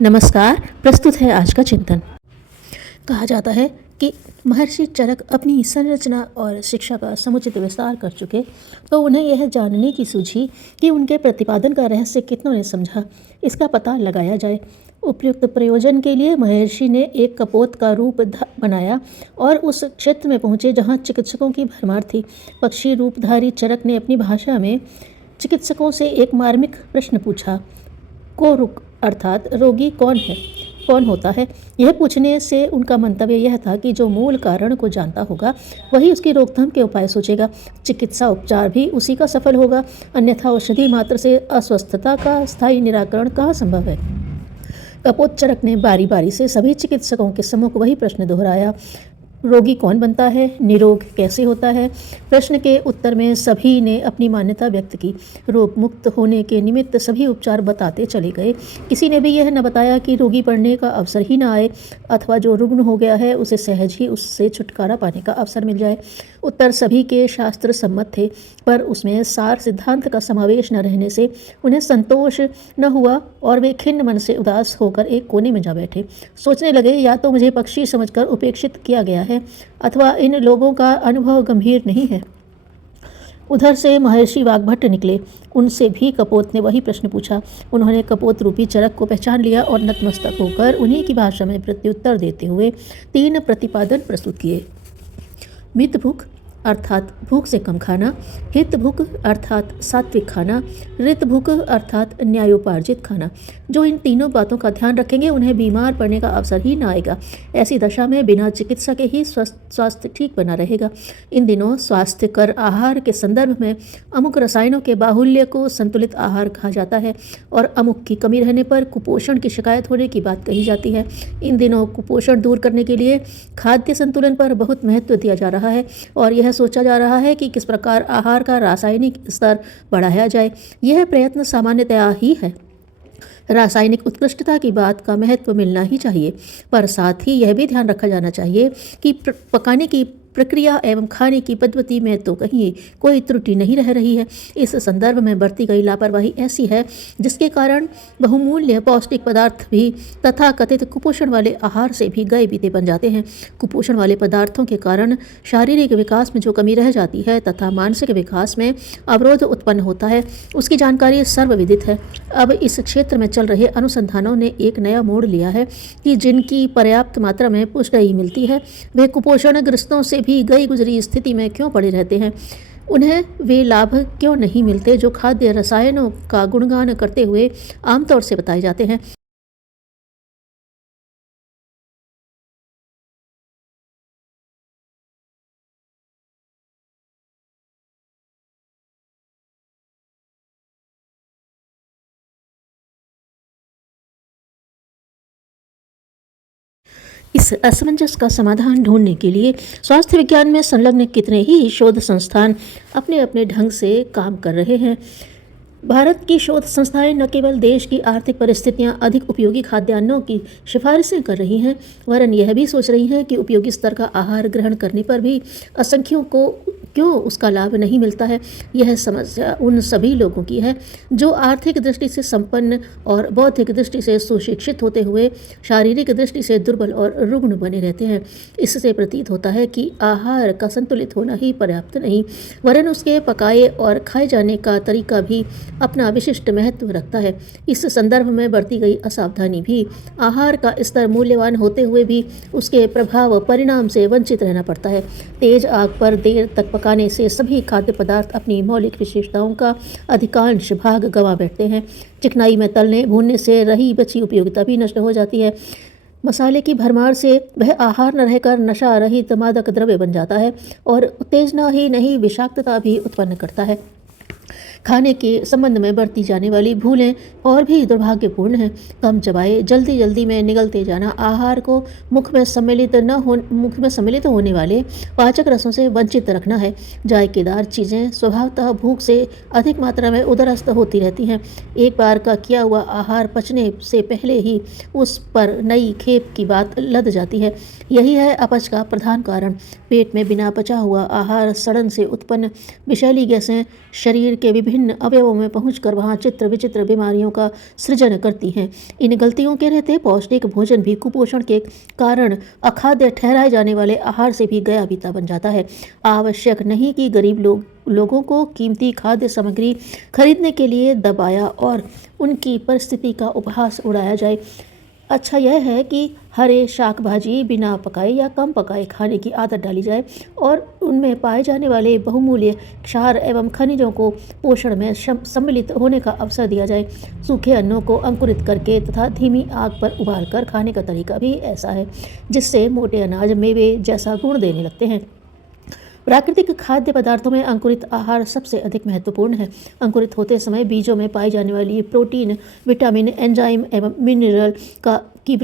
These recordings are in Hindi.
नमस्कार। प्रस्तुत है आज का चिंतन। कहा जाता है कि महर्षि चरक अपनी संरचना और शिक्षा का समुचित विस्तार कर चुके, तो उन्हें यह जानने की सूझी कि उनके प्रतिपादन का रहस्य कितनों ने समझा, इसका पता लगाया जाए। उपयुक्त प्रयोजन के लिए महर्षि ने एक कपोत का रूप बनाया और उस क्षेत्र में पहुँचे जहाँ चिकित्सकों की भरमार थी। पक्षी रूपधारी चरक ने अपनी भाषा में चिकित्सकों से एक मार्मिक प्रश्न पूछा। कोरुक अर्थात रोगी कौन होता है। यह पूछने से उनका मंतव्य यह था कि जो मूल कारण को जानता होगा वही उसकी रोकथाम के उपाय सोचेगा। चिकित्सा उपचार भी उसी का सफल होगा, अन्यथा औषधि मात्र से अस्वस्थता का स्थायी निराकरण कहाँ संभव है। कपोत चरक ने बारी बारी से सभी चिकित्सकों के सम्मुख वही प्रश्न दोहराया। रोगी कौन बनता है, निरोग कैसे होता है। प्रश्न के उत्तर में सभी ने अपनी मान्यता व्यक्त की। रोग मुक्त होने के निमित्त सभी उपचार बताते चले गए। किसी ने भी यह न बताया कि रोगी पड़ने का अवसर ही न आए, अथवा जो रुग्ण हो गया है उसे सहज ही उससे छुटकारा पाने का अवसर मिल जाए। उत्तर सभी के शास्त्र सम्मत थे, पर उसमें सार सिद्धांत का समावेश न रहने से उन्हें संतोष न हुआ और वे खिन्न मन से उदास होकर एक कोने में जा बैठे। सोचने लगे, या तो मुझे पक्षी समझकर उपेक्षित किया गया है अथवा इन लोगों का अनुभव गंभीर नहीं है। उधर से महर्षि वाग्भट्ट निकले। उनसे भी कपोत ने वही प्रश्न पूछा। उन्होंने कपोत रूपी चरक को पहचान लिया और नतमस्तक होकर उन्हीं की भाषा में प्रत्युत्तर देते हुए 3 प्रतिपादन प्रस्तुत किए। मित भूख अर्थात भूख से कम खाना, हित भूख अर्थात सात्विक खाना, ऋत भूख अर्थात न्यायोपार्जित खाना। जो इन तीनों बातों का ध्यान रखेंगे उन्हें बीमार पड़ने का अवसर ही न आएगा। ऐसी दशा में बिना चिकित्सा के ही स्वास्थ्य ठीक बना रहेगा। इन दिनों स्वास्थ्यकर आहार के संदर्भ में अमुक रसायनों के बाहुल्य को संतुलित आहार कहा जाता है और अमुक की कमी रहने पर कुपोषण की शिकायत होने की बात कही जाती है। इन दिनों कुपोषण दूर करने के लिए खाद्य संतुलन पर बहुत महत्व दिया जा रहा है और यह सोचा जा रहा है कि किस प्रकार आहार का रासायनिक स्तर बढ़ाया जाए। यह प्रयत्न सामान्यतया ही है। रासायनिक उत्कृष्टता की बात का महत्व मिलना ही चाहिए, पर साथ ही यह भी ध्यान रखा जाना चाहिए कि पकाने की प्रक्रिया एवं खाने की पद्धति में तो कहीं कोई त्रुटि नहीं रह रही है। इस संदर्भ में बरती गई लापरवाही ऐसी है जिसके कारण बहुमूल्य पौष्टिक पदार्थ भी तथा कथित कुपोषण वाले आहार से भी गए बीते बन जाते हैं। कुपोषण वाले पदार्थों के कारण शारीरिक विकास में जो कमी रह जाती है तथा मानसिक विकास में अवरोध उत्पन्न होता है, उसकी जानकारी सर्वविदित है। अब इस क्षेत्र में चल रहे अनुसंधानों ने एक नया मोड़ लिया है कि जिनकी पर्याप्त मात्रा में पुष्टि मिलती है वे कुपोषणग्रस्तों से भी गई गुजरी स्थिति में क्यों पड़े रहते हैं। उन्हें वे लाभ क्यों नहीं मिलते जो खाद्य रसायनों का गुणगान करते हुए आमतौर से बताए जाते हैं। इस असमंजस का समाधान ढूंढने के लिए स्वास्थ्य विज्ञान में संलग्न कितने ही शोध संस्थान अपने अपने ढंग से काम कर रहे हैं। भारत की शोध संस्थाएं न केवल देश की आर्थिक परिस्थितियां अधिक उपयोगी खाद्यान्नों की सिफारिशें कर रही हैं, वरन यह भी सोच रही हैं कि उपयोगी स्तर का आहार ग्रहण करने पर भी असंख्यों को क्यों उसका लाभ नहीं मिलता है। यह समस्या उन सभी लोगों की है जो आर्थिक दृष्टि से संपन्न और बौद्धिक दृष्टि से सुशिक्षित होते हुए शारीरिक दृष्टि से दुर्बल और रुग्ण बने रहते हैं। इससे प्रतीत होता है कि आहार का संतुलित होना ही पर्याप्त नहीं, वरन उसके पकाए और खाए जाने का तरीका भी अपना विशिष्ट महत्व रखता है। इस संदर्भ में बरती गई असावधानी भी आहार का स्तर मूल्यवान होते हुए भी उसके प्रभाव परिणाम से वंचित रहना पड़ता है। तेज आग पर देर तक पकाने से सभी खाद्य पदार्थ अपनी मौलिक विशेषताओं का अधिकांश भाग गंवा बैठते हैं। चिकनाई में तलने भूनने से रही बची उपयोगिता भी नष्ट हो जाती है। मसाले की भरमार से वह आहार न रहकर नशा रहित मादक द्रव्य बन जाता है और उत्तेजना ही नहीं विषाक्तता भी उत्पन्न करता है। खाने के संबंध में बरती जाने वाली भूलें और भी दुर्भाग्यपूर्ण हैं। कम चबाए जल्दी जल्दी में निगलते जाना, आहार को मुख में सम्मिलित होने वाले पाचक रसों से वंचित रखना है। जायकेदार चीज़ें स्वभावतः भूख से अधिक मात्रा में उदरस्त होती रहती हैं। एक बार का किया हुआ आहार पचने से पहले ही उस पर नई खेप की बात लद जाती है। यही है अपच का प्रधान कारण। पेट में बिना पचा हुआ आहार सड़न से उत्पन्न विषैली गैसें शरीर के विभिन्न विभिन्न अवयवों में पहुंचकर वहां चित्र विचित्र बीमारियों का सृजन करती हैं। इन गलतियों के रहते पौष्टिक भोजन भी कुपोषण के कारण अखाद्य ठहराए जाने वाले आहार से भी गया बीता बन जाता है। आवश्यक नहीं कि गरीब लोगों को कीमती खाद्य सामग्री खरीदने के लिए दबाया और उनकी परिस्थिति का उपहास उड़ाया जाए। अच्छा यह है कि हरे शाक भाजी बिना पकाए या कम पकाए खाने की आदत डाली जाए और उनमें पाए जाने वाले बहुमूल्य क्षार एवं खनिजों को पोषण में सम्मिलित होने का अवसर दिया जाए। सूखे अन्नों को अंकुरित करके तथा धीमी आग पर उबालकर खाने का तरीका भी ऐसा है जिससे मोटे अनाज मेवे जैसा गुण देने लगते हैं। प्राकृतिक खाद्य पदार्थों में अंकुरित आहार सबसे अधिक महत्वपूर्ण है। अंकुरित होते समय बीजों में पाई जाने वाली प्रोटीन, विटामिन, एंजाइम एवं मिनरल की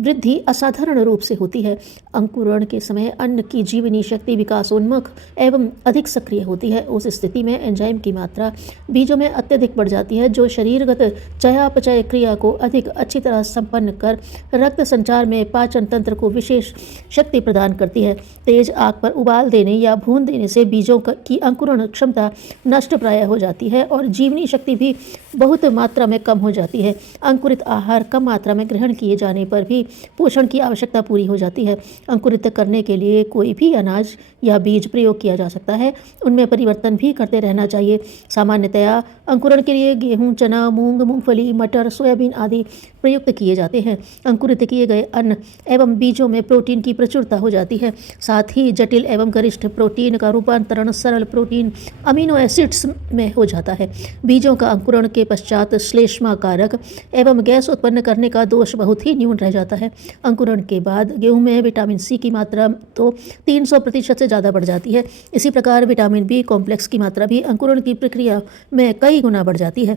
वृद्धि असाधारण रूप से होती है। अंकुरण के समय अन्न की जीवनी शक्ति विकासोन्मुख एवं अधिक सक्रिय होती है। उस स्थिति में एंजाइम की मात्रा बीजों में अत्यधिक बढ़ जाती है जो शरीरगत चयापचय क्रिया को अधिक अच्छी तरह संपन्न कर रक्त संचार में पाचन तंत्र को विशेष शक्ति प्रदान करती है। तेज आग पर उबाल देने या भून देने से बीजों की अंकुरण क्षमता नष्ट प्राय हो जाती है और जीवनी शक्ति भी बहुत मात्रा में कम हो जाती है। अंकुरित आहार कम मात्रा में ग्रहण किए जाने पर भी पोषण की आवश्यकता पूरी हो जाती है। अंकुरित करने के लिए कोई भी अनाज या बीज प्रयोग किया जा सकता है, उनमें परिवर्तन भी करते रहना चाहिए। सामान्यतया अंकुरण के लिए गेहूं, चना, मूंग, मूंगफली, मटर, सोयाबीन आदि प्रयुक्त किए जाते हैं। अंकुरित किए गए अन्न एवं बीजों में प्रोटीन की प्रचुरता हो जाती है। साथ ही जटिल एवं गरिष्ठ प्रोटीन का रूपांतरण सरल प्रोटीन अमीनो एसिड्स में हो जाता है। बीजों का अंकुरण के पश्चात श्लेष्मा कारक एवं गैस उत्पन्न करने का दोष बहुत ही न्यून रह जाता है। अंकुरण के बाद गेहूं में विटामिन सी की मात्रा तो 300% से ज़्यादा बढ़ जाती है। इसी प्रकार विटामिन बी कॉम्प्लेक्स की मात्रा भी अंकुरण की प्रक्रिया में कई गुना बढ़ जाती है।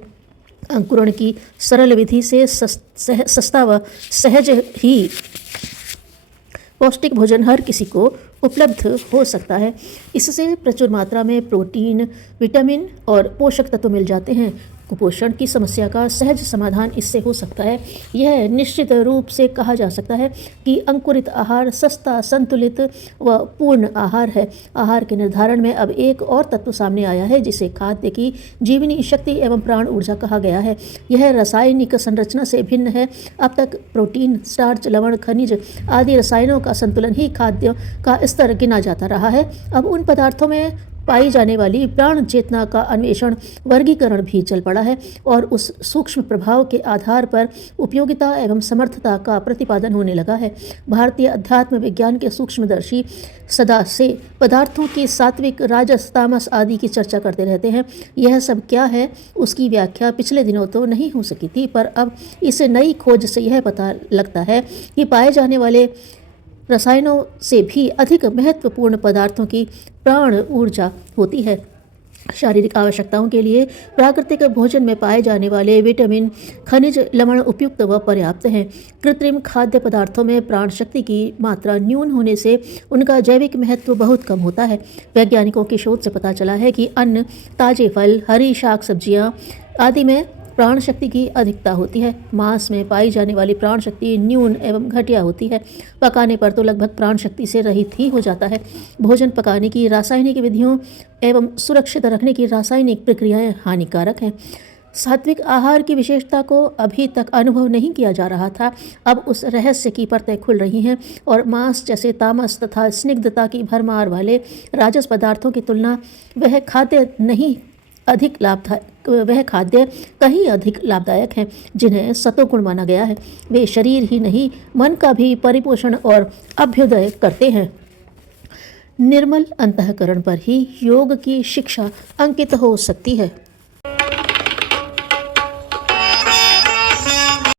अंकुरण की सरल विधि से सस्ता व सहज ही पौष्टिक भोजन हर किसी को उपलब्ध हो सकता है। इससे प्रचुर मात्रा में प्रोटीन, विटामिन और पोषक तत्व मिल जाते हैं। कुपोषण की समस्या का सहज समाधान इससे हो सकता है। यह निश्चित रूप से कहा जा सकता है कि अंकुरित आहार सस्ता, संतुलित व पूर्ण आहार है। आहार के निर्धारण में अब एक और तत्व सामने आया है जिसे खाद्य की जीवनी शक्ति एवं प्राण ऊर्जा कहा गया है। यह रासायनिक संरचना से भिन्न है। अब तक प्रोटीन, स्टार्च, लवण, खनिज आदि रसायनों का संतुलन ही खाद्य का स्तर गिना जाता रहा है। अब उन पदार्थों में पाई जाने वाली प्राण चेतना का अन्वेषण, वर्गीकरण भी चल पड़ा है और उस सूक्ष्म प्रभाव के आधार पर उपयोगिता एवं समर्थता का प्रतिपादन होने लगा है। भारतीय अध्यात्म विज्ञान के सूक्ष्मदर्शी सदा से पदार्थों के सात्विक, राजस, तामस आदि की चर्चा करते रहते हैं। यह सब क्या है उसकी व्याख्या पिछले दिनों तो नहीं हो सकी थी, पर अब इस नई खोज से यह पता लगता है कि पाए जाने वाले रसायनों से भी अधिक महत्वपूर्ण पदार्थों की प्राण ऊर्जा होती है। शारीरिक आवश्यकताओं के लिए प्राकृतिक भोजन में पाए जाने वाले विटामिन, खनिज, लवण उपयुक्त व पर्याप्त हैं। कृत्रिम खाद्य पदार्थों में प्राण शक्ति की मात्रा न्यून होने से उनका जैविक महत्व बहुत कम होता है। वैज्ञानिकों की शोध से पता चला है कि अन्न, ताजे फल, हरी शाक सब्जियाँ आदि में प्राण शक्ति की अधिकता होती है। मांस में पाई जाने वाली प्राण शक्ति न्यून एवं घटिया होती है। पकाने पर तो लगभग प्राण शक्ति से रहित ही हो जाता है। भोजन पकाने की रासायनिक विधियों एवं सुरक्षित रखने की रासायनिक प्रक्रियाएं हानिकारक हैं। सात्विक आहार की विशेषता को अभी तक अनुभव नहीं किया जा रहा था। अब उस रहस्य की परतें खुल रही हैं और मांस जैसे तामस तथा स्निग्धता की भरमार वाले राजस पदार्थों की तुलना वह खाद्य कहीं अधिक लाभदायक हैं जिन्हें सतोगुण माना गया है। वे शरीर ही नहीं, मन का भी परिपोषण और अभ्युदय करते हैं। निर्मल अंतःकरण पर ही योग की शिक्षा अंकित हो सकती है।